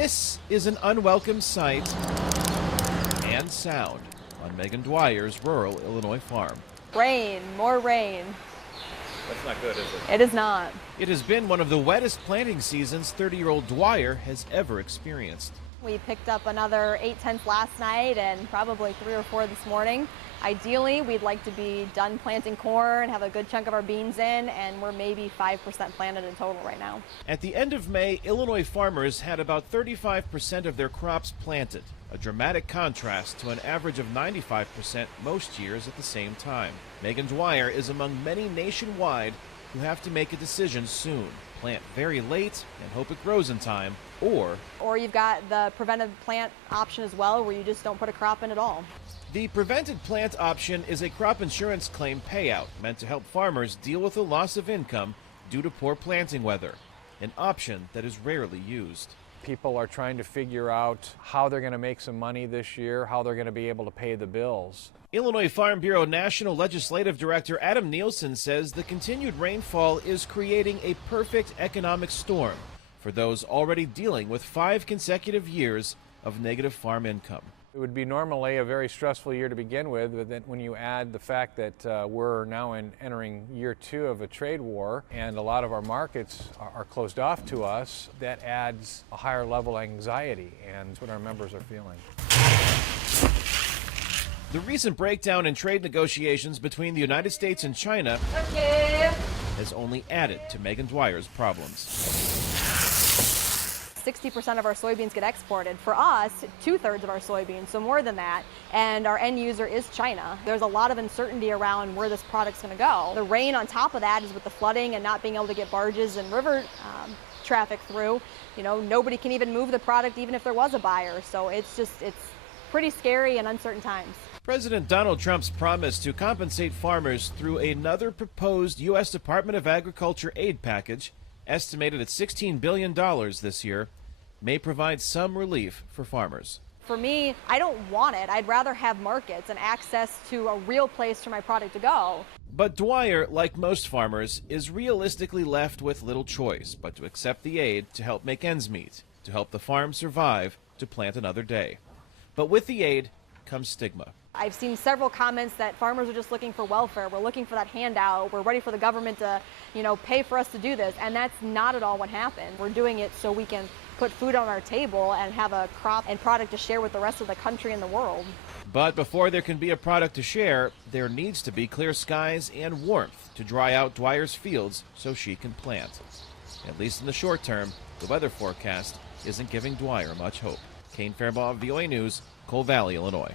This is an unwelcome sight and sound on Megan Dwyer's rural Illinois farm. Rain, more rain. That's not good, is it? It is not. It has been one of the wettest planting seasons 30-year-old Dwyer has ever experienced. We picked up another 8/10 last night and probably 3 or 4 this morning. Ideally, we'd like to be done planting corn, have a good chunk of our beans in, and we're maybe 5% planted in total right now. At the end of May, Illinois farmers had about 35% of their crops planted, a dramatic contrast to an average of 95% most years at the same time. Megan Dwyer is among many nationwide who have to make a decision soon. Plant very late and hope it grows in time, or you've got the preventive plant option as well, where you just don't put a crop in at all. the prevented plant option is a crop insurance claim payout meant to help farmers deal with the loss of income due to poor planting weather, an option that is rarely used. People are trying to figure out how they're going to make some money this year, how they're going to be able to pay the bills. Illinois Farm Bureau National Legislative Director Adam Nielsen says the continued rainfall is creating a perfect economic storm for those already dealing with 5 consecutive years of negative farm income. It would be normally a very stressful year to begin with, but then when you add the fact that we're now entering year 2 of a trade war and a lot of our markets are closed off to us, that adds a higher level of anxiety, and that's what our members are feeling. The recent breakdown in trade negotiations between the United States and China has only added to Megan Dwyer's problems. 60% of our soybeans get exported. For us, 2/3 of our soybeans, so more than that, and our end user is China. There's a lot of uncertainty around where this product's going to go. The rain on top of that is with the flooding and not being able to get barges and river traffic through. You know, nobody can even move the product even if there was a buyer. So it's pretty scary and uncertain times. President Donald Trump's promise to compensate farmers through another proposed U.S. Department of Agriculture aid package, estimated at $16 billion this year, may provide some relief for farmers. For me, I don't want it. I'd rather have markets and access to a real place for my product to go. But Dwyer, like most farmers, is realistically left with little choice but to accept the aid to help make ends meet, to help the farm survive, to plant another day. But with the aid comes stigma. I've seen several comments that farmers are just looking for welfare. We're looking for that handout. We're ready for the government to, pay for us to do this. And that's not at all what happened. We're doing it so we can put food on our table and have a crop and product to share with the rest of the country and the world. But before there can be a product to share, there needs to be clear skies and warmth to dry out Dwyer's fields so she can plant. At least in the short term, the weather forecast isn't giving Dwyer much hope. Kane Fairbaugh, VOA News, Coal Valley, Illinois.